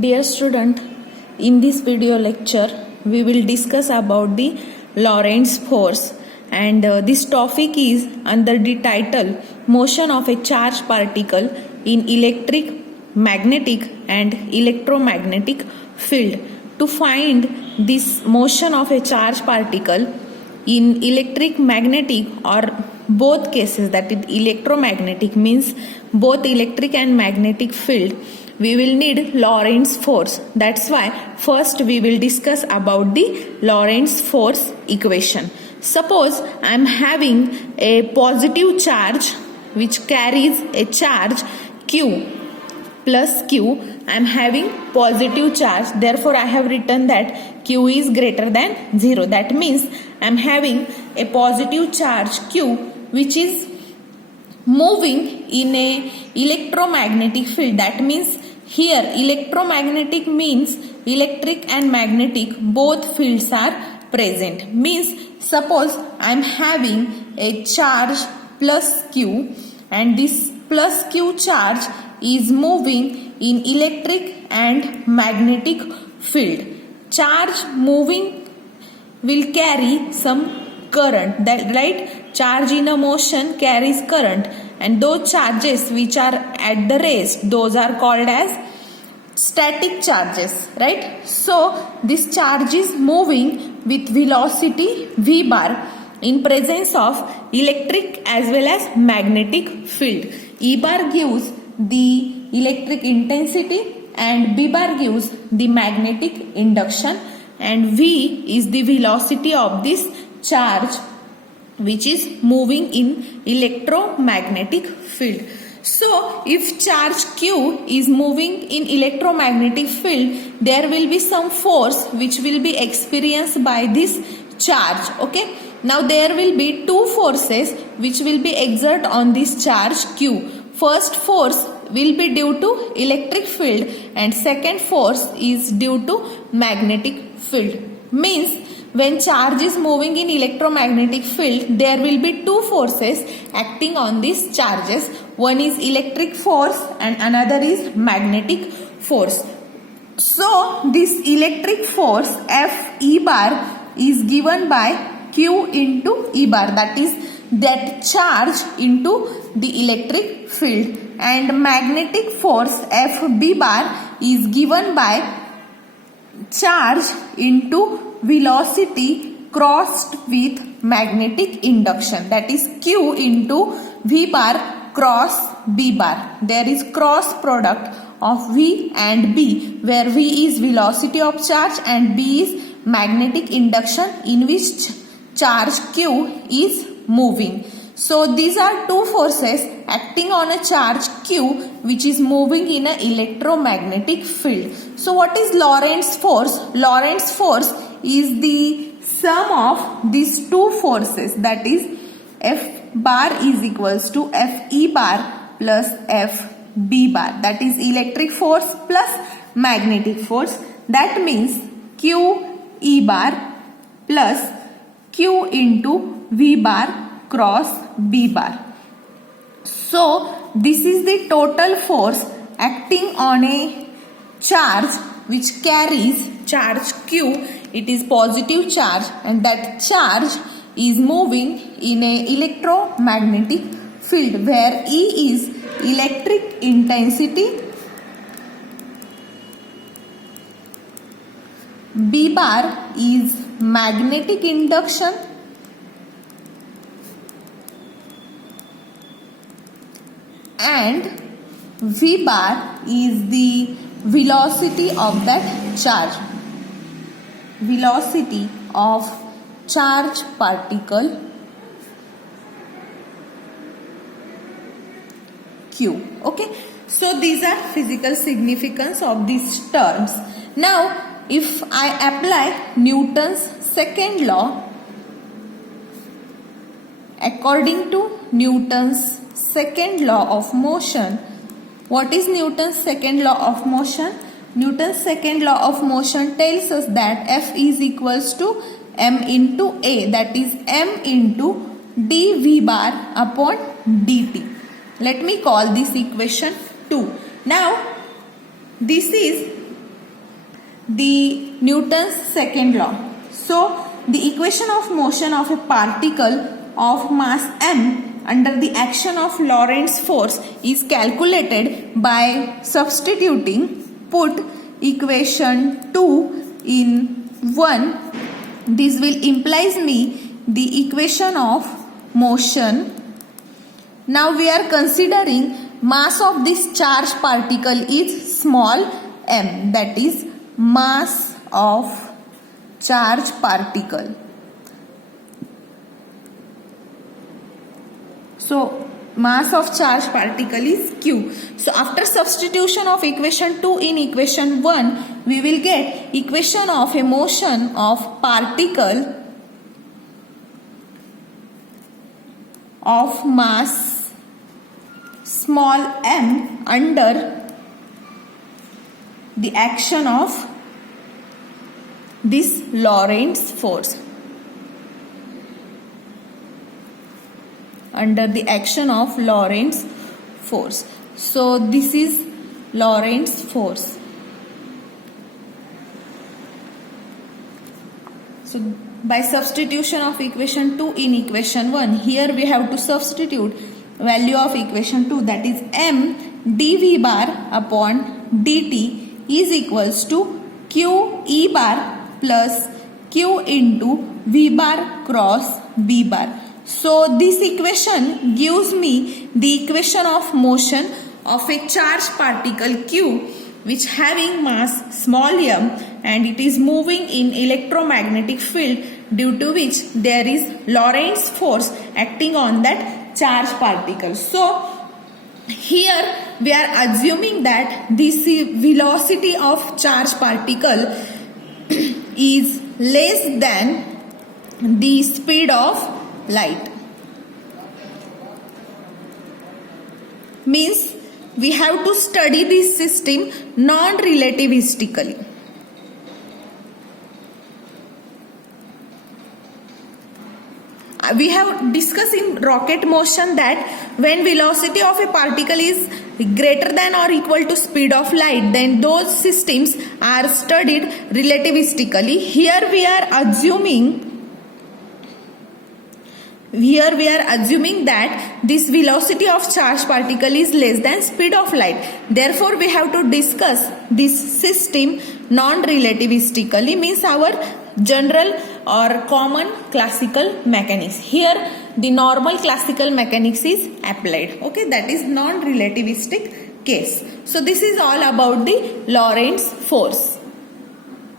Dear student, in this video lecture we will discuss about the Lorentz force, and this topic is under the title motion of a charged particle in electric, magnetic and electromagnetic field. To find this motion of a charged particle in electric, magnetic or both cases, that is electromagnetic means both electric and magnetic field, we will need Lorentz force. That's why first we will discuss about the Lorentz force equation. Suppose I am having a positive charge which carries a charge Q plus Q. I am having positive charge, therefore I have written that Q is greater than 0. That means I am having a positive charge Q which is moving in a electromagnetic field. That means here electromagnetic means electric and magnetic both fields are present. Means suppose I am having a charge plus Q and this plus Q charge is moving in electric and magnetic field. Charge moving will carry some current, that right? Charge in a motion carries current, and those charges which are at the rest, those are called as static charges, right? So this charge is moving with velocity v bar in presence of electric as well as magnetic field. E bar gives the electric intensity and B bar gives the magnetic induction, and V is the velocity of this charge which is moving in electromagnetic field. So if charge Q is moving in electromagnetic field, there will be some force which will be experienced by this charge. Okay, now there will be two forces which will be exerted on this charge Q. First force will be due to electric field and second force is due to magnetic field. Means when charge is moving in electromagnetic field, there will be two forces acting on these charges. One is electric force and another is magnetic force. So this electric force F E bar is given by Q into E bar, that is that charge into the electric field, and magnetic force F B bar is given by charge into velocity crossed with magnetic induction, that is Q into V bar cross B bar. There is cross product of V and B, where V is velocity of charge and B is magnetic induction in which charge Q is moving. So these are two forces acting on a charge Q which is moving in an electromagnetic field. So what is Lorentz force? Lorentz force is the sum of these two forces, that is F bar is equals to F E bar plus F B bar, that is electric force plus magnetic force. That means Q E bar plus Q into V bar cross B bar. So this is the total force acting on a charge which carries charge Q. It is positive charge and that charge is moving in a electromagnetic field, where E is electric intensity, B bar is magnetic induction, and V bar is the velocity of that charge. Velocity of charge particle Q. Okay, so these are physical significance of these terms. Now if I apply Newton's second law, according to Newton's second law of motion, what is Newton's second law of motion? Newton's second law of motion tells us that F is equals to m into A, that is m into dV bar upon dt. Let me call this equation 2. Now this is the Newton's second law. So the equation of motion of a particle of mass m under the action of Lorentz force is calculated by substituting, put equation 2 in 1. This will implies me the equation of motion. Now we are considering mass of this charged particle is small m, that is mass of charged particle. So mass of charged particle is q. So after substitution of equation 2 in equation 1, we will get equation of a motion of particle of mass small m under the action of this Lorentz force. Under the action of Lorentz force. So this is Lorentz force. So by substitution of equation 2 in equation 1, here we have to substitute value of equation 2, that is m dv bar upon dt is equals to q e bar plus q into v bar cross b bar. So this equation gives me the equation of motion of a charged particle q, which having mass small m and it is moving in electromagnetic field, due to which there is Lorentz force acting on that charged particle. So here we are assuming that this velocity of charged particle is less than the speed of light. Means we have to study this system non-relativistically. We have discussed in rocket motion that when velocity of a particle is greater than or equal to speed of light, then those systems are studied relativistically. Here we are assuming that this velocity of charged particle is less than speed of light. Therefore, we have to discuss this system non-relativistically, means our general or common classical mechanics. Here the normal classical mechanics is applied. Okay, that is non-relativistic case. So this is all about the Lorentz force.